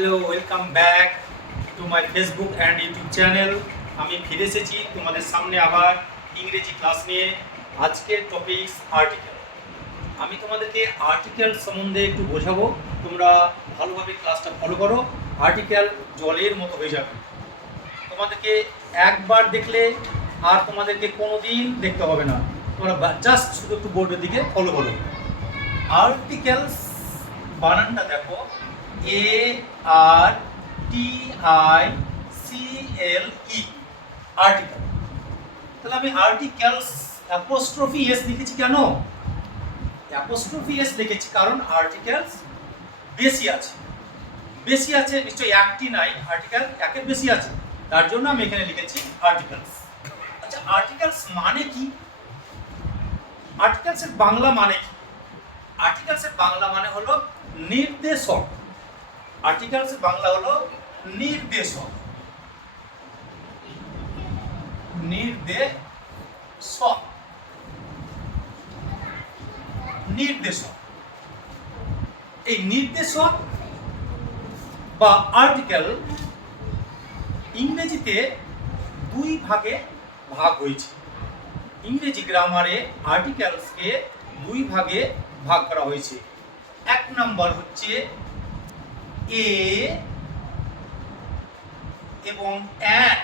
Hello, welcome back to my Facebook and YouTube channel. আমি ফিরে এসেছি তোমাদের সামনে আবার ইংরেজি ক্লাস নিয়ে। আজকের টপিকস আর্টিকেল। আমি তোমাদেরকে আর্টিকেল সম্বন্ধে একটু বোঝাবো, তোমরা ভালোভাবে ক্লাসটা ফলো করো। আর্টিকেল জলের মতো হয়ে যাবে, তোমাদেরকে একবার দেখলে আর তোমাদেরকে কোনো দিন দেখতে হবে না। তোমরা জাস্ট শুধু একটু বোর্ডের দিকে ফলো করো। আর্টিকেলস বানানটা দেখো, ARTICLE, আর্টিকেল। তাহলে আমি আর্টিকেলস অ্যাপোস্ট্রফি এস লিখেছি কেন? অ্যাপোস্ট্রফি এস লিখেছি কারণ আর্টিকেলস বেশি আছে। নিশ্চয়ই একটি নাই, আর্টিকেল একের বেশি আছে, তার জন্য আমি এখানে লিখেছি আর্টিকেলস। আচ্ছা, আর্টিকেলস মানে কি? আর্টিকেলসের বাংলা মানে কি? আর্টিকেলসের বাংলা মানে হলো নির্দেশক। আর্টিকেলসের বাংলা হলো নির্দেশক। নির্দেশক নির্দেশক এই নির্দেশক বা আর্টিকেল ইংরেজিতে দুই ভাগে ভাগ হয়েছে। ইংরেজি গ্রামারে আর্টিকেলসকে দুই ভাগে ভাগ করা হয়েছে। এক নম্বর হচ্ছে এ এবং অ্যান।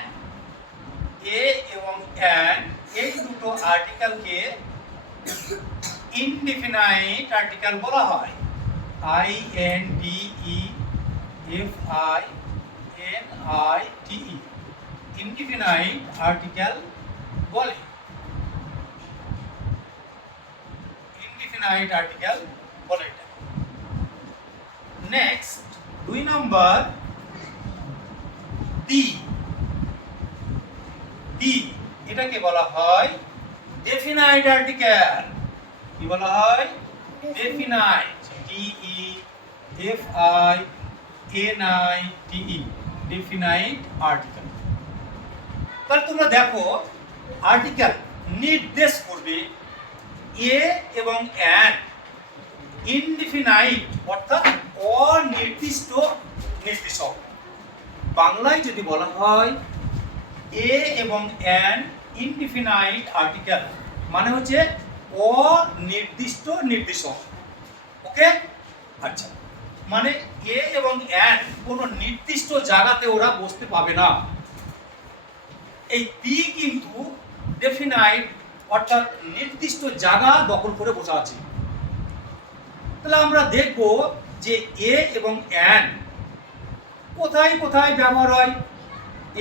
এ এবং অ্যান এই দুটো আর্টিকেলকে ইনডিফিনাইট আর্টিকেল বলা হয়। INDEFINITE, ইনডিফিনাইট আর্টিকেল বলে। ইনডিফিনাইট আর্টিকেল বলে এটা। নেক্সট, দুই নম্বর দি। এটাকে বলা হয় ডেফিনাইট আর্টিকেল। কি বলা হয়? Definite, DEFINITE, definite article. তাহলে তোমরা দেখো, আর্টিকেল নির্দেশ করবে, এ এবং অ্যান ইনডিফিনাইট অর্থাৎ অনির্দিষ্ট নির্দেশক। বাংলায় যদি বলা হয় এ এবং অ্যান ইনডিফিনাইট আর্টিকেল মানে হচ্ছে অনির্দিষ্ট নির্দেশক। ওকে, আচ্ছা, মানে এ এবং অ্যান কোনো নির্দিষ্ট জায়গাতে ওরা বসতে পাবে না। এই দি কিন্তু ডেফিনাইট অর্থাৎ নির্দিষ্ট জায়গা দখল করে বসে আছে। তাহলে আমরা দেখব যে এ এবং অ্যান কোথায় কোথায় ব্যবহার হয়।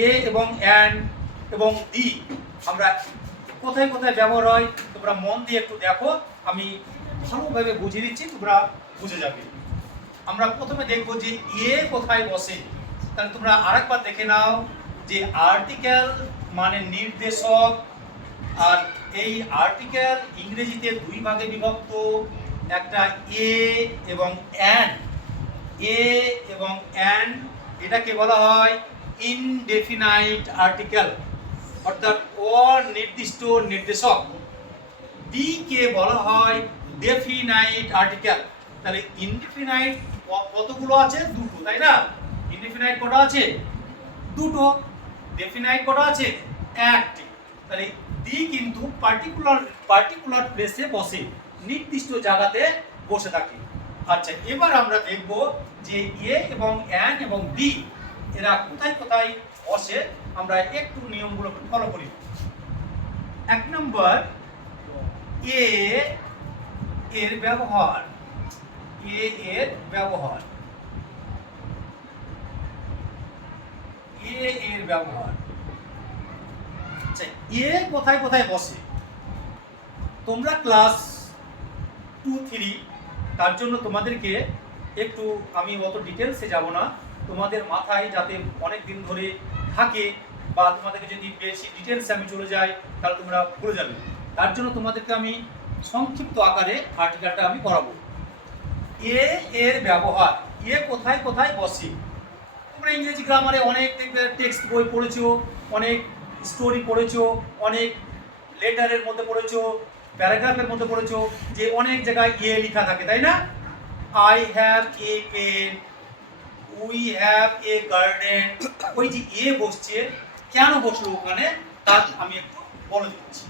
এ এবং অ্যান এবং দি আমরা কোথায় কোথায় ব্যবহার হয়, তোমরা মন দিয়ে একটু দেখো, আমি ভালোভাবে বুঝিয়ে দিচ্ছি, তোমরা বুঝে যাবে। আমরা প্রথমে দেখব যে এ কোথায় বসে। তাহলে তোমরা আরেকবার দেখে নাও যে আর্টিকেল মানে নির্দেশক, আর এই আর্টিকেল ইংরেজিতে দুই ভাগে বিভক্ত। একটা এ এবং অ্যান। এ এবং অ্যান এটাকে বলা হয় ইনডেফিনাইট আর্টিকেল অর্থাৎ অনির্দিষ্ট নির্দেশক। ডি কে বলা হয় ডেফিনাইট আর্টিকেল। তাহলে ইনডেফিনাইট কতগুলো আছে? দুটো, তাই না? ইনডেফিনাইট কটা আছে? দুটো। ডেফিনাইট কটা আছে? একটি। তাহলে ডি কিন্তু পার্টিকুলার প্লেসে বসে, নির্দিষ্ট জায়গাতে বসে থাকে। আচ্ছা, এবার আমরা দেখব যে এ এবং অ্যান এবং ডি এরা কোথায় কোথায় বসে। আমরা একটু নিয়মগুলো ফলো করি। এক নম্বর, এ এর ব্যবহার। এ এর ব্যবহার। এ এর ব্যবহার। আচ্ছা, এ কোথায় কোথায় বসে? তোমরা ক্লাস 2-3, তার জন্য তোমাদেরকে একটু আমি অত ডিটেলসে যাব না, তোমাদের মাথায় যাতে অনেক দিন ধরে থাকে, বা তোমাদেরকে যদি বেশি ডিটেলসে আমি চলে যাই তাহলে তোমরা ভুলে যাবে। তার জন্য তোমাদেরকে আমি সংক্ষিপ্ত আকারে আর্টিকেলটা আমি করাবো। এ এর ব্যবহার। এ কোথায় কোথায় বসে? তোমরা ইংরেজি গ্রামারে অনেক টেক্সট বই পড়েছো, অনেক স্টোরি পড়েছো, অনেক লেটারের মধ্যে পড়েছো, প্যারাগ্রাফের মধ্যে পড়েছো যে অনেক জায়গায় এ লেখা থাকে, তাই না? I have a pen, we have a garden, ওই যে এ বসছে, কেন বসলো ওখানে তার আমি একটু বলে দিচ্ছি।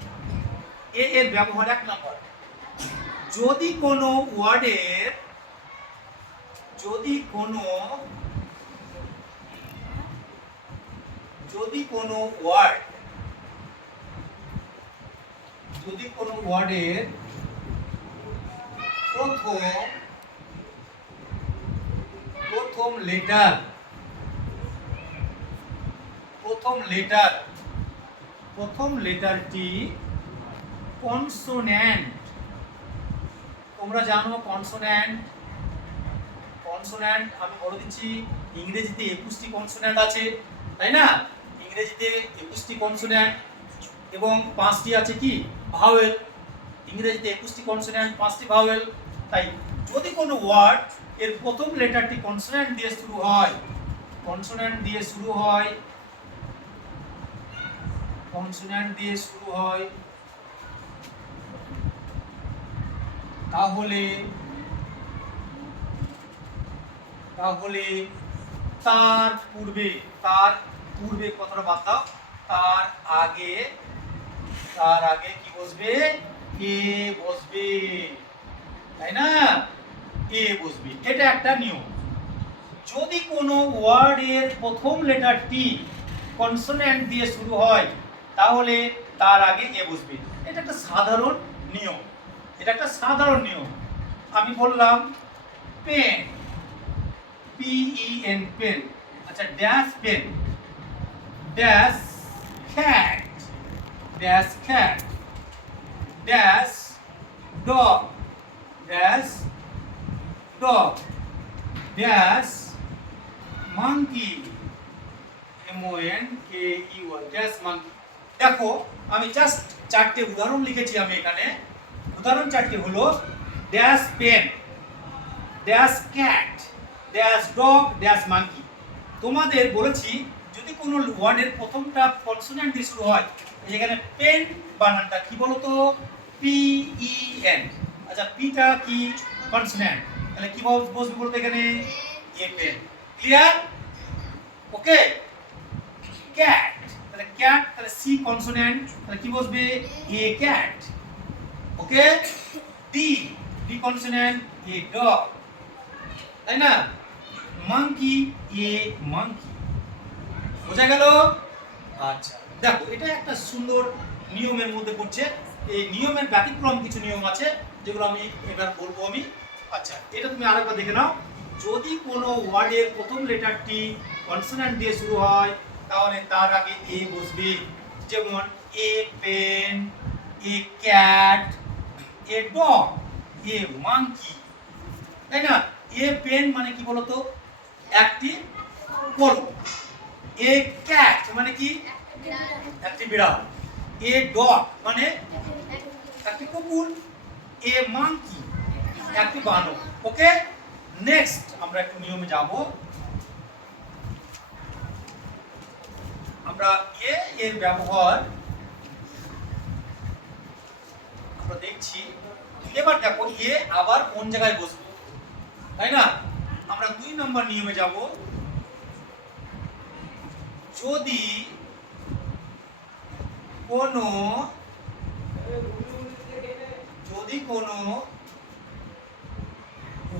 এর ব্যবহার 1 নম্বর, যদি কোনো ওয়ার্ডের যদি কোনো ওয়ার্ডের প্রথম লেটারটি কনসোন্যান্ট, তোমরা জানো কনসোন্যান্ট আমি বলে দিচ্ছি, ইংরেজিতে 21টি কনসোন্যান্ট আছে, তাই না? ইংরেজিতে 21টি কনসোন্যান্ট এবং 5টি আছে কি ভাওয়েল। ইংরেজিতে 21টি কনসোন্যান্ট, 5টি ভাওয়েল। তাই যদি কোনো ওয়ার্ড এর প্রথম লেটারটি কনসোন্যান্ট দিয়ে শুরু হয় তাহলে তার পূর্বে কথাটা বাদ দাও, তার আগে কি বসবে? এ বসবে, তাই না? এ বসবে, এটা একটা নিয়ম। যদি কোনো ওয়ার্ডের প্রথম লেটারটি কনসোন্যান্ট দিয়ে শুরু হয় তাহলে তার আগে এ বসবে, এটা একটা সাধারণ নিয়ম। আমি বললাম পেন, PEN পেন, আচ্ছা dash pen, dash cat, dash dog, dash monkey, MONKEY, dash monkey। দেখো আমি জাস্ট 4টে উদাহরণ লিখেছি আমি এখানে। উদাহরণ 4টে হলো dash pen, dash cat, dash dog, dash monkey. তোমাদের বলেছি যদি কোনো ওয়ার্ডের প্রথমটা কনসোন্যান্ট দিয়ে শুরু হয়, এখানে পেন বানানটা কি বলতো? PEN। আচ্ছা পিটা কি কনসোন্যান্ট, তাহলে কি বসবে বলতে এখানে? A pen. Clear? Okay. Cat, তাহলে সি কনসোন্যান্ট, তাহলে কি বসবে? A cat. Okay. D consonant, a dog, তাই না? Monkey, a monkey. বোঝা গেল? আচ্ছা দেখো এটা একটা সুন্দর নিয়মের মধ্যে পড়ছে। এই নিয়মের ব্যতিক্রম কিছু নিয়ম আছে যেগুলো আমি এবার বলবো আমি। আচ্ছা এটা তুমি আরেকবার দেখে নাও। যদি কোনো ওয়ার্ডের প্রথম লেটারটি কনসোন্যান্ট দিয়ে শুরু হয় তাহলে তার আগে এ বসবে। যেমন a pen, a cat, a dog, a monkey, তাই না? এ পেন মানে কি বলতো? একটি কলম। এ ক্যাট মানে কি? একটি বিড়াল। এ ডগ মানে একটি কুকুর। এ মাঙ্কি একটি বানর। ওকে। নেক্সট আমরা একটু নিয়মে যাব। আমরা এর ব্যবহার আমরা দেখছি। এবার দেখো এ আবার কোন জায়গায় বসবে, তাই না? আমরা 2 নম্বর নিয়মে যাব। যদি কোনো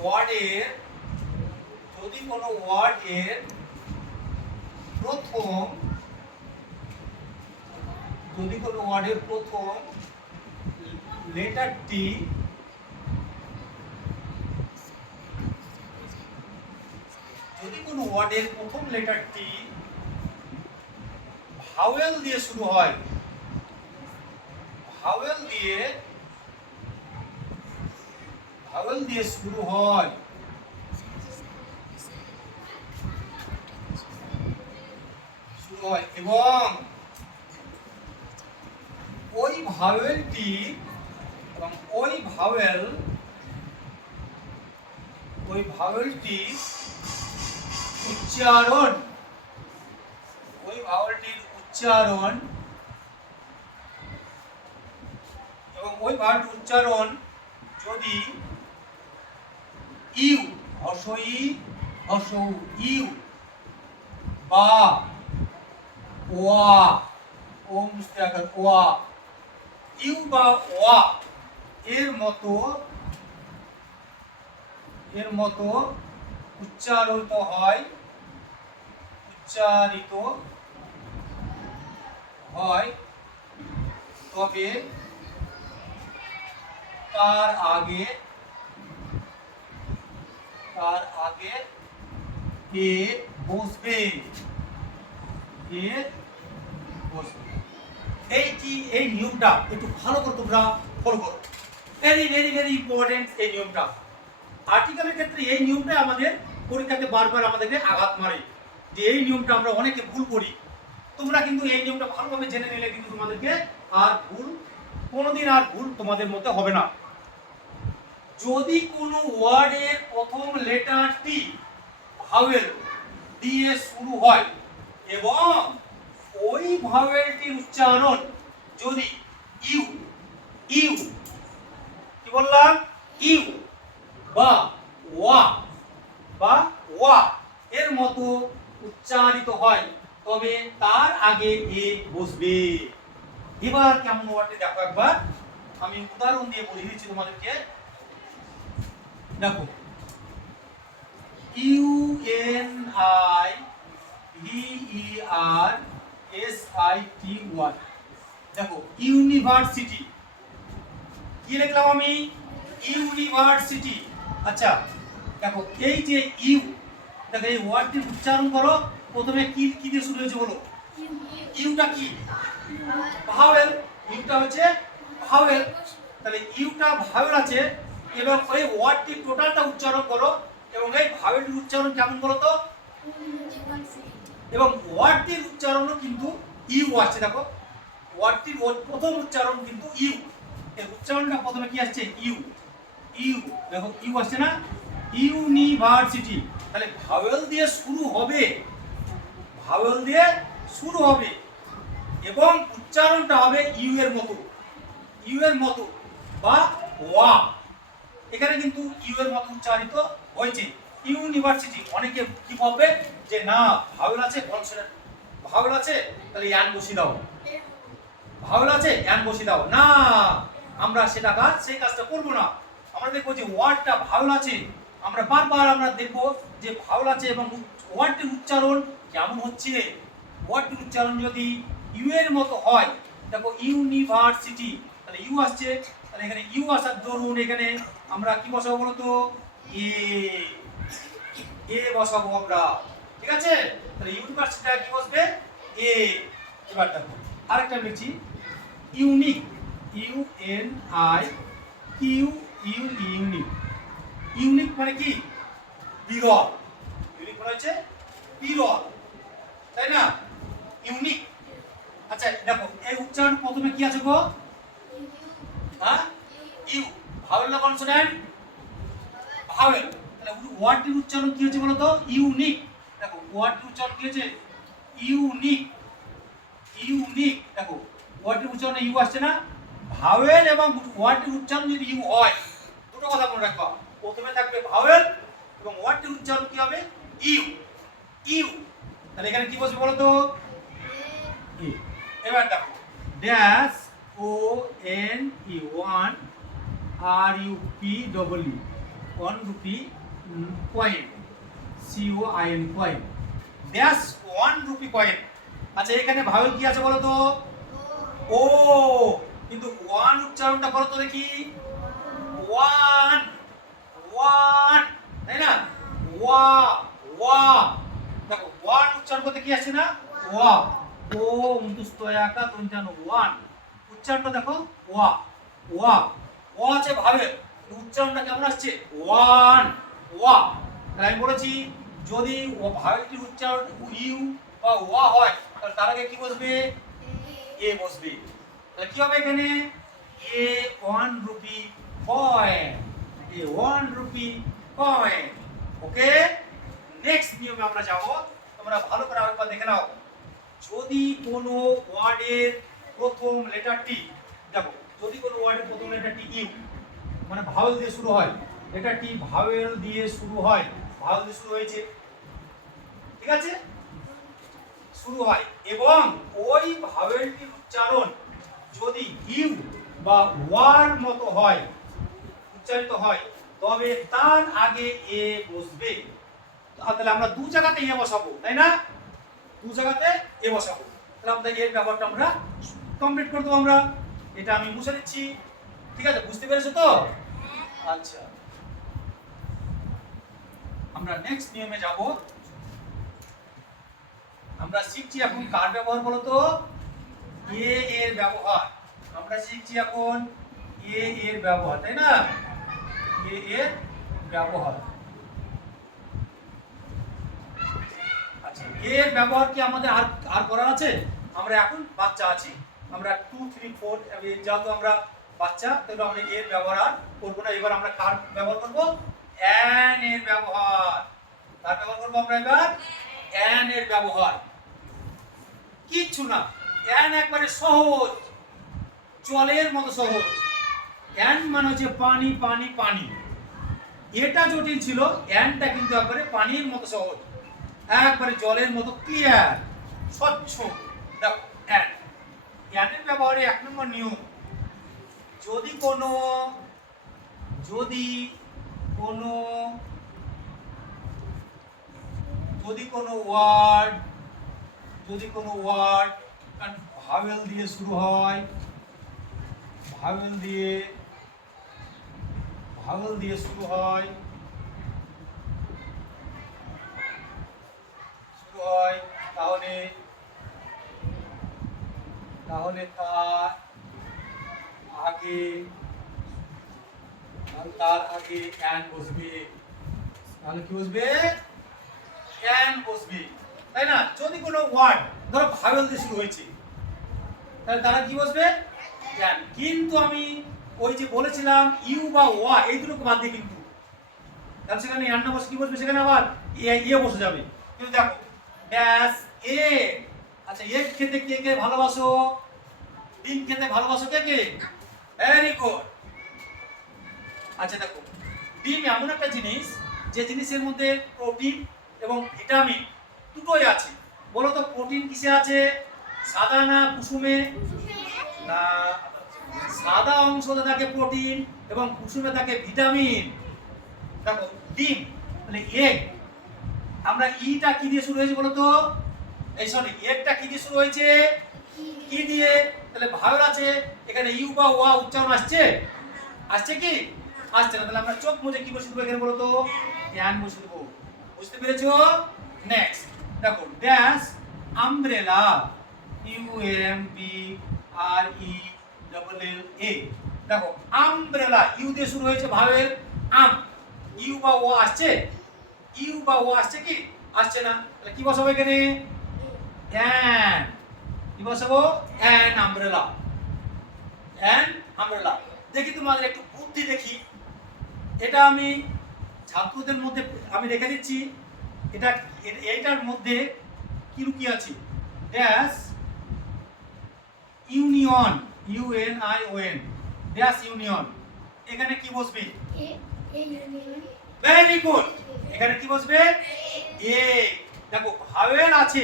ওয়ার্ডের প্রথম লেটারটি ভাওয়েল দিয়ে শুরু হয়, ভাওয়েল দিয়ে শুরু হয় এবং ওই ভাওয়েলটি উচ্চারণ এবং ওই ভাওয়েলটি উচ্চারণ যদি ইউ, হর্ষই হর্ষউ ইউ বা ওয়া ওম মুস্তাকার ওয়া ইউ বা ওয়া এর মতো উচ্চারিত হয় তবে তার আগে এ বসবে এই নিয়মটা একটু ভালো করে তোমরা ফলো করো। ভেরি ভেরি ভেরি ইম্পর্টেন্ট এই নিয়মটা। আর্টিকেলের ক্ষেত্রে এই নিয়মটা আমাদের পরীক্ষাতে বারবার আমাদেরকে আঘাত মারে, যে এই নিয়মটা আমরা অনেকে ভুল করি। তোমরা কিন্তু এই নিয়মটা ভালোভাবে জেনে নিলে কিন্তু তোমাদেরকে কোনোদিন আর ভুল তোমাদের মধ্যে হবে না। যদি কোনো ওয়ার্ডের প্রথম লেটারটি ভাওয়েল দিয়ে শুরু হয় এবং ওই ভাওয়েলটির উচ্চারণ যদি ইউ কি বললাম ইউ বা ওয়া এর মতো উচ্চারিত হয় তবে তার আগে এ বসবে। এবার কেমন ওয়ার্ডটি দেখো একবার, আমি উদাহরণ দিয়ে বুঝিয়ে দিচ্ছি তোমাদেরকে। দেখো UNIVERSITY, দেখো ইউনিভার্সিটি, কি লিখলাম আমি ইউনিভার্সিটি। আচ্ছা দেখো এই যে ইউ, দেখো এই ওয়ার্ডটির উচ্চারণ করো, প্রথমে কি কি দিয়ে শুরু হয়েছে বলো? ইউটা কি? ভাওয়েল। ইউটা হচ্ছে ভাওয়েল, তাহলে ইউটা ভাওয়েল আছে এবং ওই ওয়ার্ডটি টোটালটা উচ্চারণ করো এবং এই ভাওয়েলটির উচ্চারণ কেমন বলো তো? এবং ওয়ার্ডটির উচ্চারণও কিন্তু ইউ আসছে। দেখো ওয়ার্ডটির প্রথম উচ্চারণ কিন্তু ইউ, এই উচ্চারণটা প্রথমে কি আসছে ইউ। দেখো ইউ আসছে না, ইউনিভার্সিটি। তাহলে ভাওয়েল দিয়ে শুরু হবে এবং উচ্চারণটা হবে ইউ এর মতো বা ওয়া। এখানে কিন্তু ইউ এর মতো উচ্চারিত হয়েছে ইউনিভার্সিটি। অনেকে কি বলবে যে না ভাওয়েল আছে কনসোনেন্ট, ভাওয়েল আছে তাহলে ইয়ান বসিয়ে দাও, ভাওয়েল আছে ইয়ান বসিয়ে দাও। না, আমরা সেই কাজটা করব না। আমরা দেখবো যে ওয়ার্ডটা ভাওয়েল আছে, আমরা বারবার দেখবো যে ভাওয়েল আছে এবং ওয়ার্ডটির উচ্চারণ কেমন হচ্ছে। ওয়ার্ডটির উচ্চারণ যদি ইউ এর মতো হয়, দেখো ইউনিভার্সিটি, তাহলে ইউ আসছে, তাহলে এখানে ইউ আসার দরুন এখানে আমরা কি বসাবো বলতো? এ বসাবো আমরা, ঠিক আছে? তাহলে ইউনিভার্সিটিটা কি বসবে? এ। এবার দেখো আরেকটা লিখছি ইউনিক, ইউনিক। ইউনিক মানে কি? বিরল। ইউনিক মানে হচ্ছে বিরল, তাই না? ইউনিক। আচ্ছা দেখো এই উচ্চারণ প্রথমে কি আছে গো? হ্যাঁ ইউ। ভাওয়েল না কনসোনেন্ট? ভাওয়েল। তাহলে ওয়ার্ডটির উচ্চারণ কি হচ্ছে বলো তো? ইউনিক। দেখো ওয়ার্ডটির উচ্চারণ কি হচ্ছে? ইউনিক। দেখো ওয়ার্ডটির উচ্চারণে ইউ আসছে না? ভাওয়েল এবং ওয়ার্ডটির উচ্চারণ যদি ইউ হয়, দুটো কথা মনে রাখবা, প্রথমে থাকবে ভাওয়েল এবং ওয়ার্ডটির উচ্চারণ কি হবে? ইউ। তাহলে এখানে কি বসবে বলো তো? এবার দেখো dash ONE, one RUPEE, 1 rupee coin, COIN coin, dash 1 rupee coin. আচ্ছা এখানে ভাওয়েল কি আছে বলো তো? ও। কিন্তু ওয়ান উচ্চারণটা করো তো দেখি, ওয়ান, তাই না? ওয়া। দেখো ওয়ান উচ্চারণ করতে কি আসছে না? ওয়া। ও মুন্তস্তয়াকা তঞ্জানো ওয়ান, উচ্চারণটা দেখো ওয়া আছে ভাবে, উচ্চারণটা কেমন আসছে? ওয়া। তাহলে আমি বলেছি যদি ভাবেলটির উচ্চারণ ইউ বা ওয়া হয় তাহলে তার আগে কি বসবে? এ বসবে। তাহলে কি হবে এখানে? এ 1 রুপি কয়েন। ওকে, নেক্সট নিয়মে আমরা যাব। তোমরা ভালো করে আরেকবার দেখে নাও। যদি কোনো ওয়ার্ডের প্রথম লেটারটি, দেখো যদি কোনো ওয়ার্ডের প্রথম লেটারটি ইউ মানে ভাওয়েল দিয়ে শুরু হয়, লেটারটি ভাওয়েল দিয়ে শুরু হয় ভাওয়েল দিয়ে শুরু হয়েছে, ঠিক আছে, শুরু হয়, এবং ওই ভাওয়েলটির উচ্চারণ যদি ইউ বা ওয়ার মতো হয়, উচ্চারিত হয়, তবে তার আগে এ বসবে। তাহলে আমরা দু জায়গাতে এ বসাবো, তাই না? দু জায়গাতে এ বসাবো। তাহলে আমাদের এর ব্যবহারটা আমরা কমপ্লিট করে দেবো আমরা। এটা আমি মুছে দিচ্ছি, ঠিক আছে? বুঝতে পেরেছো তো? আচ্ছা, আমরা নেক্সট নিয়মে যাব। আমরা শিখছি এখন কার ব্যবহার বলো তো? এ এর ব্যবহার। আমরা শিখছি এখন এ এর ব্যবহার, তাই না? এ এর ব্যবহার। আচ্ছা, এর ব্যবহার কি আমাদের আর আর করার আছে? আমরা এখন বাচ্চা আছি, আমরা 2 3 4 যেহেতু আমরা বাচ্চা, তাহলে আমরা এর ব্যবহার আর করবো না। এবার আমরা কার ব্যবহার করব? অ্যান এর ব্যবহার। কার ব্যবহার করবো আমরা এবার? অ্যান এর ব্যবহার। কিচ্ছু না, অ্যান একবারে সহজ, জলের মতো সহজ। অ্যান মানে হচ্ছে পানি পানি পানি। এটা জটিল ছিল, অ্যানটা কিন্তু একবারে পানির মতো সহজ, একবারে জলের মতো ক্লিয়ার, স্বচ্ছ। দেখো অ্যান, অ্যানের ব্যবহারে 1 নম্বর নিয়ম, যদি কোনো যদি কোনো যদি কোনো ওয়ার্ড ভাওয়েল দিয়ে শুরু হয়, ভাওয়েল দিয়ে শুরু হয়, তাহলে তার আগে অ্যান বসবে। তাহলে কি বসবে? অ্যান বসবে, তাই না? যদি কোনো ওয়ার্ড ধরো ভাওয়েল দিয়ে শুরু হয়েছে, তাহলে তারা কি বসবে? অ্যান। কিন্তু আমি ওই যে বলেছিলাম ইউ বা ওয়া এই দুটোকে বাদ দিয়ে, কিন্তু তাহলে সেখানে অ্যান না বসে কি বসবে? সেখানে আবার ইয়ে বসে যাবে। কিন্তু দেখো ড্যাশ এ। আচ্ছা, এগ খেতে কে কে ভালোবাসো? ডিম খেতে ভালোবাসো কে কে? Very good. আচ্ছা দেখো, ডিম এমন একটা জিনিস যে জিনিসের মধ্যে প্রোটিন এবং ভিটামিন দুটোই আছে। বলো তো প্রোটিন কিসে আছে? সাদা না কুসুমে? না, সাদা অংশতে থাকে প্রোটিন এবং কুসুমে থাকে ভিটামিন। দেখো ডিম মানে এগ, আমরা ইটা কি দিয়ে শুরু হয়েছে বলো তো? এই সরি, এগটা কি দিয়ে শুরু হয়েছে? কি দিয়ে? তাহলে ভাওয়েল আছে, এখানে ইউ বা ওয়া উচ্চারণ আসছে? আসছে কি? আসছে না। তাহলে আমরা চোখ মুজে কি বসে দেবো এখানে বলো তো? অ্যান বসে দেবো। বুঝতে পেরেছো? নেক্সট দেখো dash umbrella, U M B R E double L A. দেখো আমব্রেলা, ইউ দিয়ে শুরু হয়েছে ভাওয়েল আম, ইউ বা ও আসছে? ইউ বা ও আসছে কি? আসছে না। তাহলে কি বসাবো এখানে? অ্যান। কি বসাবো? An umbrella, an umbrella. দেখি তোমাদের একটু বুদ্ধি দেখি। এটা আমি ছাত্রদের মধ্যে আমি রেখে দিচ্ছি। এটা এইটার মধ্যে কি লুকিয়ে আছে? Dash union, U N I O N, dash union. এখানে কি বসবে? Very good. এখানে কি বসবে? এ। দেখো ভাওয়েল আছে,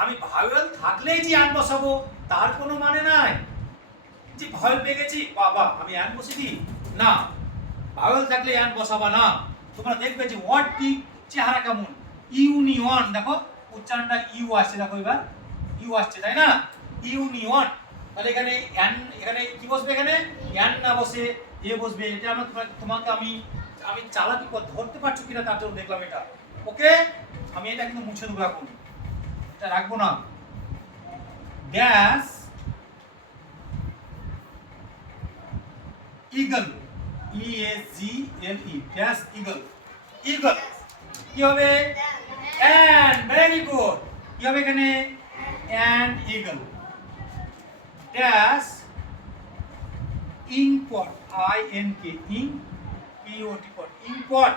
আমি ভাওয়েল থাকলেই যে অ্যান বসাবো তার কোনো মানে নাই। যে ভাওয়েল পেয়ে গেছি বাবা আমি অ্যান বসে দিই, না, ভাওয়েল থাকলে অ্যান বসাবা না। তোমরা দেখবে যে ওয়ার্ডটি চেহারা কেমন, ইউনিয়ন। দেখো উচ্চারণটা ইউ আসছে, দেখো এবার ইউ আসছে, তাই না? ইউনিয়ন। তাহলে এখানে অ্যান, এখানে কি বসবে? এখানে অ্যান না বসে এ বসবে। এটা আমরা তোমাকে আমি চালাকি ধরতে পারছো কিনা তার জন্য দেখলাম এটা। ওকে, আমি এটা কিন্তু মুছে দেবো এখন, এটা রাখবো না। Dash eagle, E S G L E, dash eagle. Eagle কি হবে? অ্যান। Very good. কি হবে এখানে? An eagle. Dash inkpot, I N K, ink P O T pot, inkpot.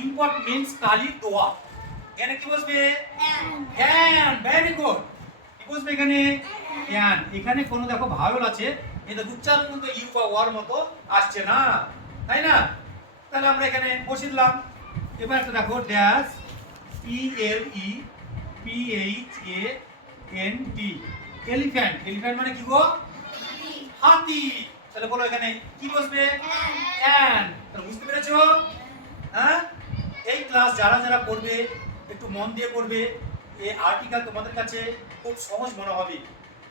Inkpot means কালি দোয়া। এখানে কি বসবে? অ্যান। Very good. কি বসবে এখানে? অ্যান। এখানে কোনো দেখো ভাওয়েল আছে, এটা উচ্চারণ কিন্তু ইউ বা ওয়ার মতো আসছে না, তাই না? তাহলে আমরা এখানে বসিয়ে দিলাম এবার একটা দেখো ড্যাশ PLEPHANT এলিফ্যান্ট। এলিফ্যান্ট মানে কি গো? হাতি। তাহলে বলো এখানে কি বসবে? অ্যান। তাহলে বুঝতে পেরেছো? হ্যাঁ, এই ক্লাস যারা যারা করবে একটু মন দিয়ে করবে, এই আর্টিকেল তোমাদের কাছে খুব সহজ মনে হবে।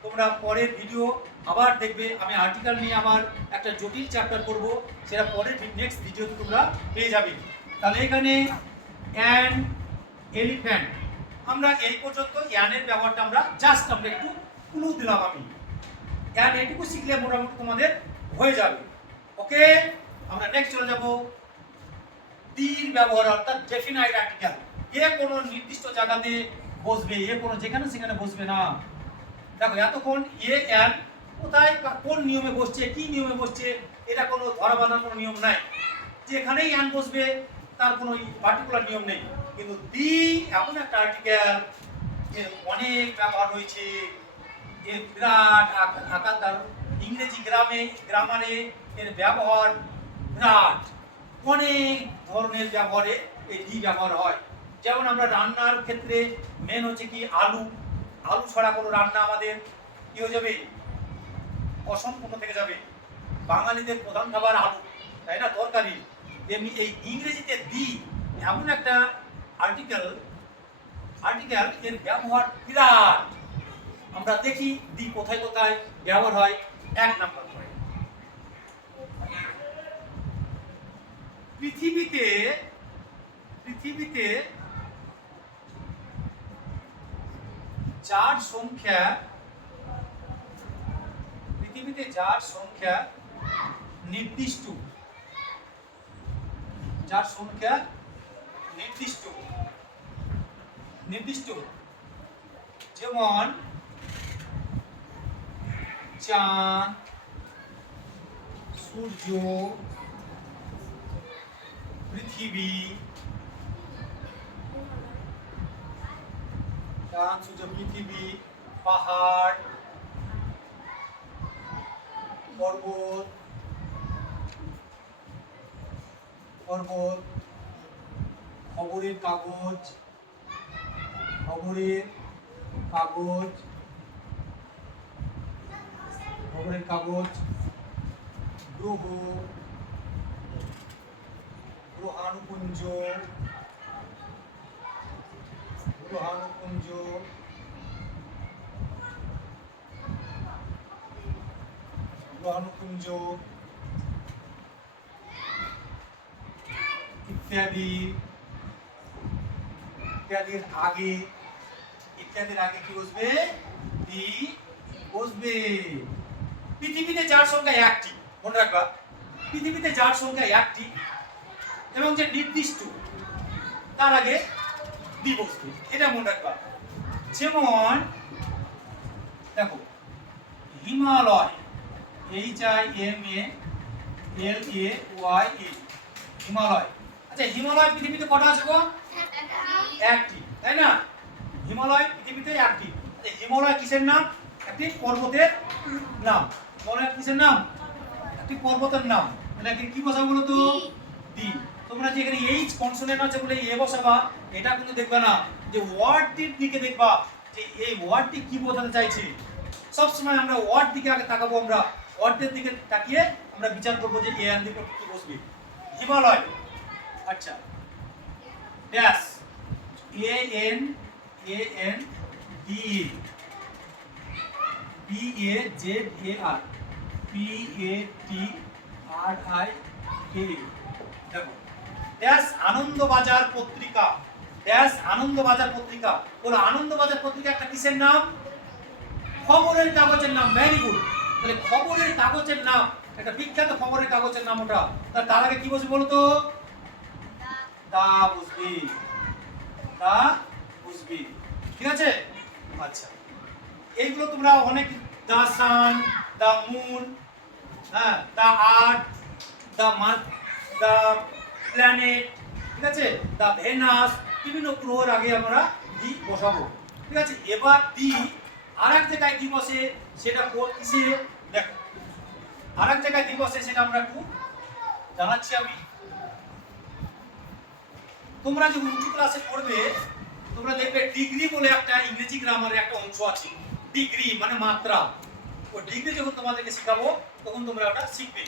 তোমরা পরের ভিডিও আবার দেখবে, আমি আর্টিকেল নিয়ে আবার একটা জটিল চ্যাপ্টার করব, সেটা পরের নেক্সট ভিডিওতে তোমরা পেয়ে যাবে। তাহলে এখানে অ্যান, এলিফ্যান্ট, আমরা এই পর্যন্ত অ্যানের ব্যবহারটা আমরা জাস্ট আমরা একটু ক্লু দিলাম আমি। অ্যান এটুকু শিখলে মোটামুটি তোমাদের হয়ে যাবে। ওকে, আমরা নেক্সট চলে যাব দির ব্যবহার, অর্থাৎ ডেফিনাইট আর্টিকেল। এ কোনো নির্দিষ্ট জায়গাতে বসবে, এ কোনো যেখানে সেখানে বসবে না। দেখো এতক্ষণ এ অ্যান কোথায় কোন নিয়মে বসছে, কি নিয়মে বসছে, এটা কোনো ধরা বাঁধার কোনো নিয়ম নাই। যেখানেই অ্যান বসবে তার কোনো পার্টিকুলার নিয়ম নেই। কিন্তু দি এমন একটা আর্টিকেল, এর অনেক ব্যবহার রয়েছে, এর বিরাট আকার, তার ইংরেজি গ্রামারে এর ব্যবহার বিরাট, অনেক ধরনের ব্যবহারে এই ডি ব্যবহার হয়। যেমন আমরা রান্নার ক্ষেত্রে মেন হচ্ছে কি আলু, আলু ছাড়া কোনো রান্না আমাদের কি হয়ে যাবে? অসম্পূর্ণ থেকে যাবে। বাঙালিদের প্রধান খাবার আলু, তাই না, তরকারি। তেমনি এই ইংরেজিতে দি এমন একটা আর্টিকেল এর ব্যবহার বিরাট। আমরা দেখি দি কোথায় কোথায় ব্যবহার হয়। এক নাম্বার করে, পৃথিবীতে যার সংখ্যা নির্দিষ্ট, যেমন চাঁদ, সূর্য, পৃথিবী, পাহাড়, পর্বত, খবরের কাগজ, গ্রহ, গ্রহাণুপুঞ্জ, ইত্যাদির আগে কি বসবে? দি বসবে। পৃথিবীতে যার সংখ্যা একটি, মনে রাখবা, পৃথিবীতে যার সংখ্যা একটি এবং যে নির্দিষ্ট, তার আগে দি বসবে, এটা মনে রাখবা। যেমন দেখো হিমালয়, HIMALAYE, হিমালয়। আচ্ছা, হিমালয় পৃথিবীতে কটা আছে গো? একটি, তাই না? হিমালয় পৃথিবীতে একটি। হিমালয় কিসের নাম? একটি পর্বতের নাম। হিমালয় কিসের নাম? একটি পর্বতের নাম। তাহলে কি বসাবো বলো তো? দি। তোমরা যে এখানে এইচ কনসোনেন্ট আছে বলে এ বসাবা, এটা কিন্তু দেখবা না, যে ওয়ার্ডটির দিকে দেখবা যে এই ওয়ার্ডটি কি বোঝাতে চাইছে। সবসময় আমরা ওয়ার্ড দিকে আগে তাকাবো, আমরা ওয়ার্ডের দিকে তাকিয়ে আমরা বিচার করবো যে এ এর দিকে কি বসবে। হিমালয়, আচ্ছা, ড্যাশ, ANANDE, BAZAR, PATRIA। দেখো ড্যাশ আনন্দবাজার পত্রিকা, বলো আনন্দবাজার পত্রিকা একটা কিসের নাম? খবরের কাগজের নাম। Very good. তাহলে খবরের কাগজের নাম, একটা বিখ্যাত খবরের কাগজের নাম ওটা। তার আগে কি বসবে বলো তো? দা বসবে। ঠিক আছে? আচ্ছা, এইগুলো তোমরা অনেক, দা সান, দা মুন, হ্যাঁ, দা আর্থ, দা প্ল্যানেট, ঠিক আছে, দা ভেনাস, বিভিন্ন গ্রহের আগে আমরা দি বসাবো। ঠিক আছে? এবার দি আরেক জায়গায় দি বসে, সেটা কিসে? দেখো আরেক জায়গায় দি বসে, সেটা আমরা একটু জানাচ্ছি আমি। তোমরা যখন উঁচু ক্লাসে পড়বে তোমরা দেখবে ডিগ্রি বলে একটা ইংরেজি গ্রামারের একটা অংশ আছে। ডিগ্রি মানে মাত্রা। ওই ডিগ্রি যখন তোমাদেরকে শেখাবো তখন তোমরা ওটা শিখবে।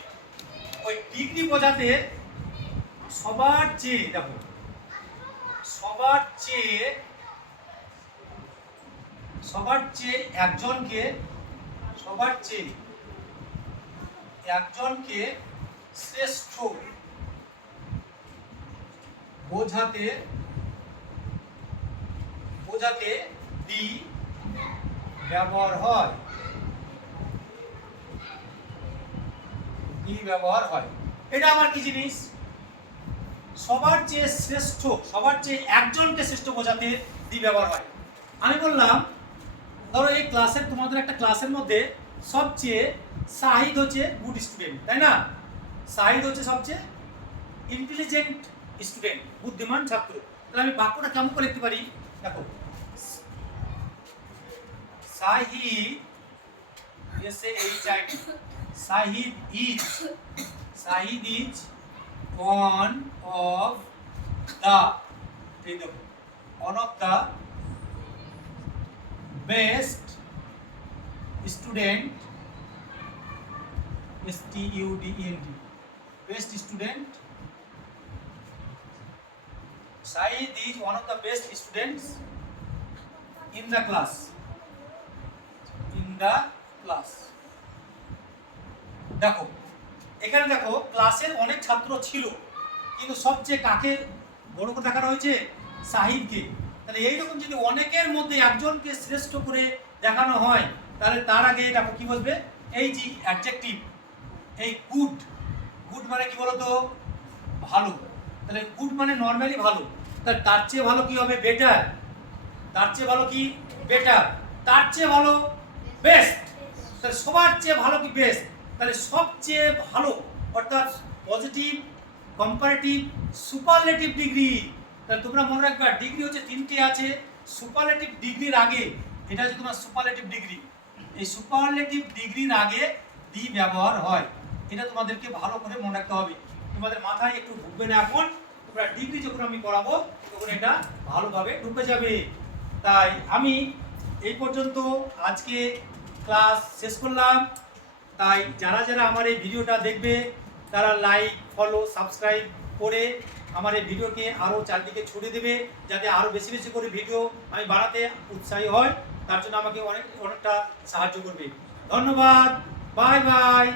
ওই ডিগ্রি বোঝাতে সবার চেয়ে দেখো, সবার চেয়ে একজনকে শ্রেষ্ঠ বোঝাতে দি ব্যবহার হয়। এটা আমার কি জিনিস? সবার চেয়ে একজনকে শ্রেষ্ঠ বোঝাতে দি ব্যবহার হয়। আমি বললাম ধরো এই ক্লাসের তোমাদের একটা ক্লাসের মধ্যে সবচেয়ে শাহিদ হচ্ছে গুড স্টুডেন্ট, তাই না? শাহিদ হচ্ছে সবচেয়ে ইন্টেলিজেন্ট স্টুডেন্ট, বুদ্ধিমান ছাত্র। তাহলে আমি বাক্যটা কেমন করে লিখতে পারি? দেখো, Shahid is one of the best student, best student. Shahid is one of the best students in the class. দেখো এখানে দেখো ক্লাসের অনেক ছাত্র ছিল, কিন্তু সবচেয়ে কাকে বড় করে দেখানো হয়েছে? শাহিদকে। তাহলে এইরকম যদি অনেকের মধ্যে একজনকে শ্রেষ্ঠ করে দেখানো হয় তাহলে তার আগে দেখো কি বলবে? এই যে অ্যাডজেক্টিভ, এই গুড মানে কি বলতো? ভালো। তাহলে গুড মানে নর্মালি ভালো, তাহলে তার চেয়ে ভালো কি হবে? বেটার। তার চেয়ে ভালো কি? বেটার। তার চেয়ে ভালো বেস্ট। তাহলে সবার চেয়ে ভালো কি? বেস্ট। তাহলে সবচেয়ে ভালো অর্থাৎ পজিটিভ, কম্পারেটিভ, সুপারলেটিভ ডিগ্রি। তাহলে তোমরা মনে রাখবে ডিগ্রি হচ্ছে তিনটে আছে। সুপারলেটিভ ডিগ্রির আগে, এটা হচ্ছে তোমার সুপারলেটিভ ডিগ্রি, এই সুপারলেটিভ ডিগ্রির আগে দি ব্যবহার হয়। এটা তোমাদেরকে ভালো করে মনে রাখতে হবে। তোমাদের মাথায় একটু ঢুকবে না এখন, তোমরা ডিগ্রি যখন আমি করাবো তখন এটা ভালোভাবে ঢুকে যাবে। তাই আমি এই পর্যন্ত আজকে ক্লাস শেষ করলাম। তাই যারা আমার এই ভিডিওটা দেখবে তারা লাইক, ফলো, সাবস্ক্রাইব করে আমার এই ভিডিওকে আরও চারদিকে ছড়িয়ে দেবে, যাতে আরও বেশি বেশি করে ভিডিও আমি বানাতে উৎসাহী হয়। তার জন্য আমাকে অনেকটা সাহায্য করবে। ধন্যবাদ, বাই বাই।